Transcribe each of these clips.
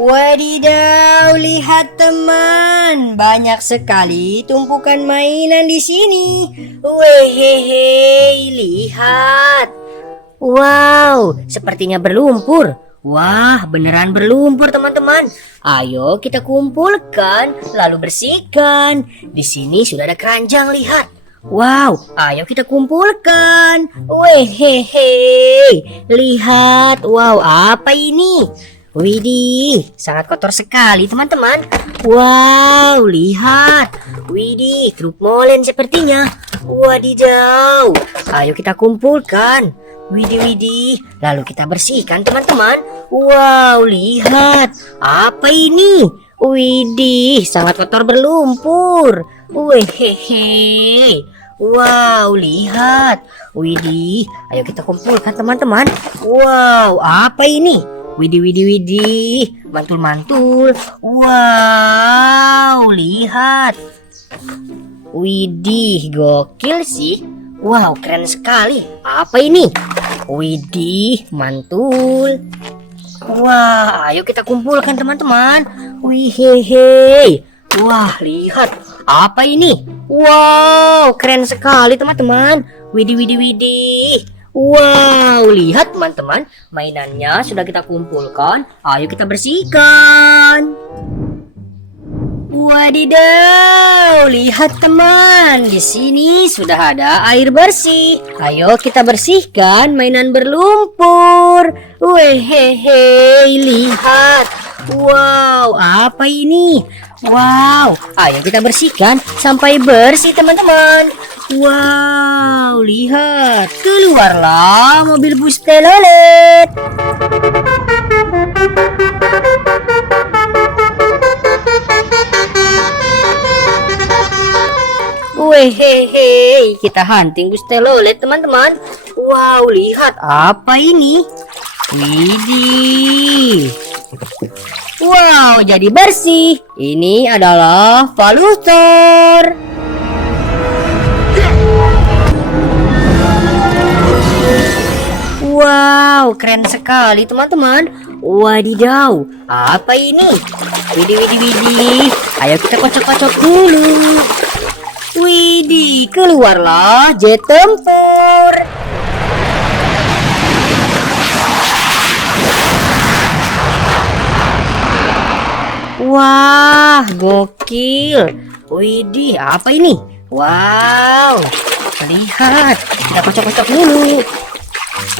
Wadidaw, lihat teman, banyak sekali tumpukan mainan di sini. Wehehe, lihat. Wow, sepertinya berlumpur. Wah, beneran berlumpur teman-teman. Ayo kita kumpulkan, lalu bersihkan. Di sini sudah ada keranjang, lihat. Wow, ayo kita kumpulkan. Wehehe, lihat. Wow, apa ini? Widih, sangat kotor sekali teman-teman. Wow, lihat. Widih, truk molen sepertinya. Wadidaw, ayo kita kumpulkan. Widih, lalu kita bersihkan teman-teman. Wow, lihat. Apa ini? Widih, sangat kotor berlumpur. Wehehe. Wow, lihat. Widih, ayo kita kumpulkan teman-teman. Wow, apa ini? Widih, mantul-mantul. Wow, lihat. Widih, gokil sih. Wow, keren sekali. Apa ini? Widih, mantul. Wah, ayo kita kumpulkan teman-teman. Wihehe. Wah, lihat. Apa ini? Wow, keren sekali teman-teman. Widih. Wow, lihat teman-teman, mainannya sudah kita kumpulkan. Ayo kita bersihkan. Wadidaw, lihat teman, di sini sudah ada air bersih. Ayo kita bersihkan mainan berlumpur. Wehehe, lihat. Wow, apa ini? Wow, ayo kita bersihkan sampai bersih teman-teman. Wow, lihat, keluarlah mobil bus telolet. Wehehe, kita hunting bus telolet teman-teman. Wow, lihat, apa ini? Widih. Wow, jadi bersih. Ini adalah valutor. Wow, keren sekali teman-teman. Wadidaw, apa ini? Widih. Ayo kita kocok-kocok dulu. Widih, keluarlah jet tempur. Wah, gokil. Widih, apa ini? Wow, lihat, kita kocok-kocok dulu.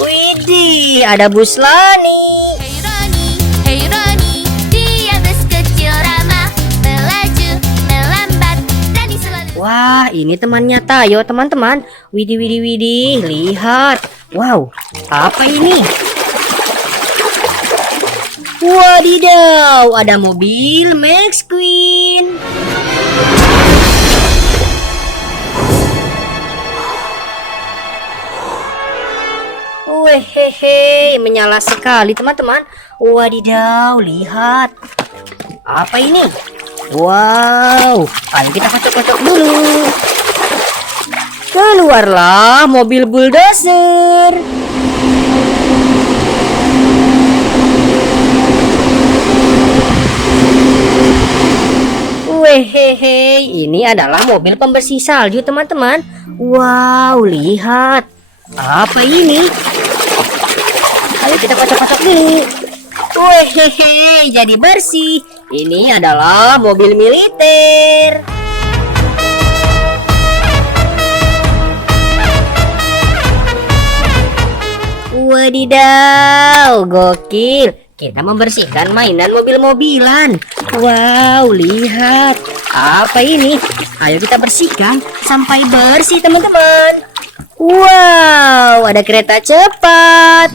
Widih, ada bus Lani. Hey Roni, dia bus kecil ramah, melaju, melambat, Rani selalu. Wah, ini temannya Tayo teman-teman. Widih, lihat. Wow, apa ini? Wadidaw, ada mobil Max Queen. Wehehe, menyala sekali teman-teman. Wadidaw, lihat. Apa ini? Wow, ayo kita kocok-kocok dulu. Keluarlah mobil bulldozer. Wehehe, ini adalah mobil pembersih salju teman-teman. Wow, lihat. Apa ini? Ayo kita kocok-kocok dulu. Wehehe, jadi bersih. Ini adalah mobil militer. Wadidaw, gokil. Kita membersihkan mainan mobil-mobilan. Wow, lihat. Apa ini? Ayo kita bersihkan sampai bersih teman-teman. Wow, ada kereta cepat.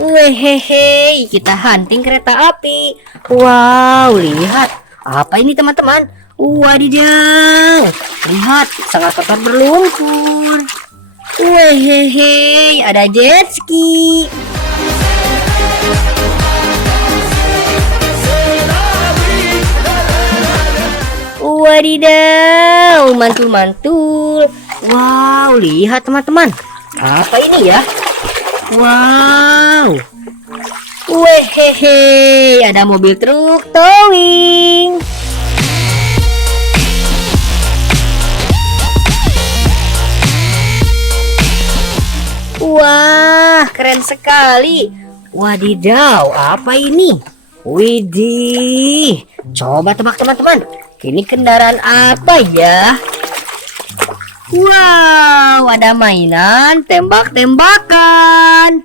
Wehehe, kita hunting kereta api. Wow, lihat. Apa ini teman-teman? Wadidaw, lihat, sangat kotor berlumpur. Wehehe, ada jet ski. Wadidaw, mantul-mantul. Wow, lihat teman-teman. Apa ini ya? Wow. Wehehe, ada mobil truk towing. Wah, keren sekali. Wadidaw, apa ini? Widih, coba tebak teman-teman. Ini kendaraan apa ya? Wow, ada mainan tembak-tembakan.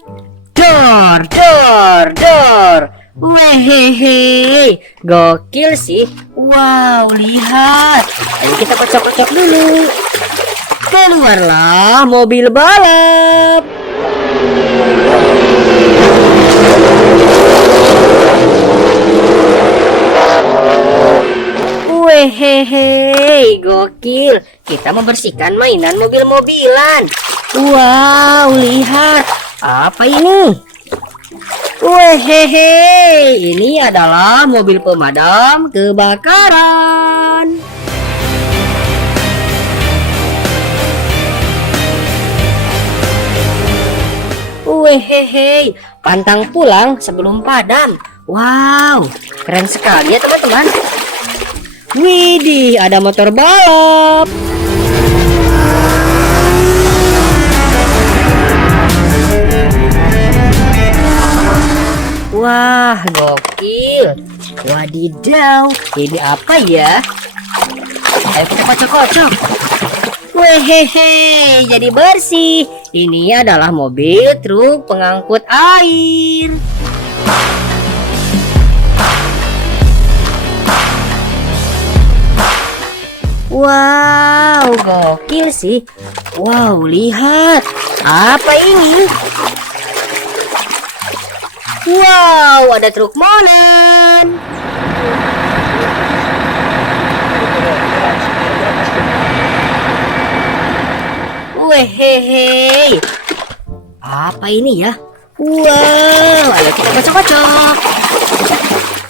Dor, dor, dor. Wehehe, gokil sih. Wow, lihat. Ayo kita kocok-kocok dulu. Keluarlah mobil balap. Wehehe, gokil. Kita membersihkan mainan mobil-mobilan. Wow, lihat. Apa ini? Wehehe, ini adalah mobil pemadam kebakaran. Wehehe, pantang pulang sebelum padam. Wow, keren sekali ya teman-teman. Widih, ada motor balap. Wah, gokil. Wadidaw, ini apa ya? Ayo kita kocok-kocok. Wehehe, jadi bersih. Ini adalah mobil truk pengangkut air. Wow, gokil sih. Wow, lihat. Apa ini? Wow, ada truk molen. Wehehe. Apa ini ya? Wow, ayo kita kocok-kocok.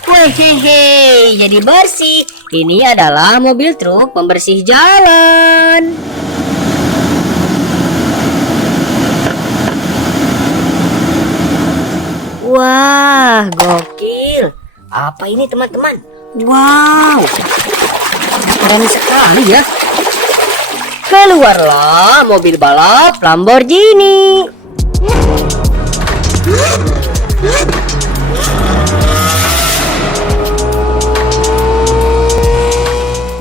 Wehehe, jadi bersih. Ini adalah mobil truk pembersih jalan. Wah, gokil. Apa ini teman-teman? Wow, keren sekali ya. Keluarlah mobil balap Lamborghini.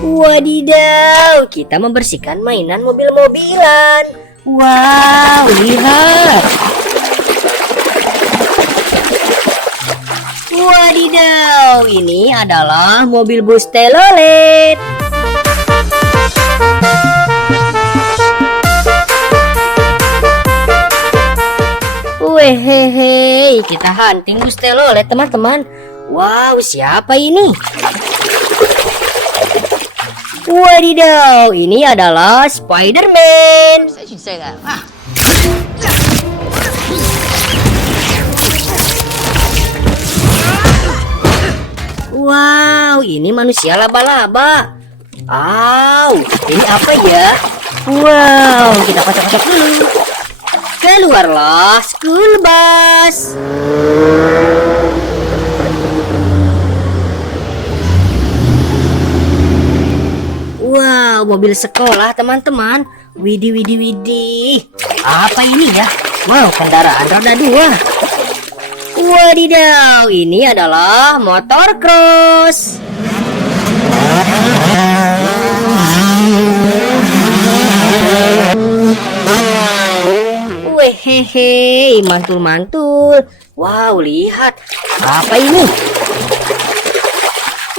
Wadidaw, kita membersihkan mainan mobil-mobilan. Wow, lihat. Wadidaw, ini adalah mobil bus telolet. Wehehe, kita hunting bus telolet teman-teman. Wow, siapa ini? Wadidaw, ini adalah Spider-Man. Wow, ini manusia laba-laba. Ini apa ya? Wow, kita kocok-kocok dulu. Keluarlah school bus. Wow, mobil sekolah teman-teman. Widih, widih, widih. Apa ini ya? Wow, kendaraan roda 2. Wadidaw, ini adalah motor cross. Wehehe, mantul-mantul. Wow, lihat. Apa ini?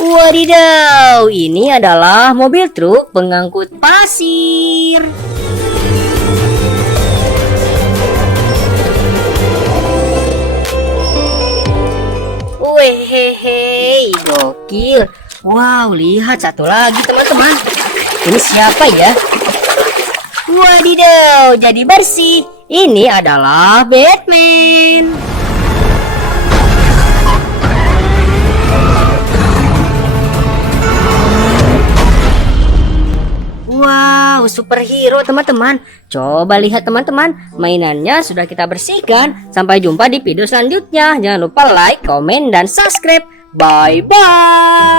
Wadidaw, ini adalah mobil truk pengangkut pasir. Wehehe, gokil. Wow, lihat satu lagi teman-teman. Ini siapa ya? Wadidaw, jadi bersih. Ini adalah Batman. Wow, superhero teman-teman. Coba lihat teman-teman, mainannya sudah kita bersihkan. Sampai jumpa di video selanjutnya. Jangan lupa like, komen, dan subscribe. Bye-bye.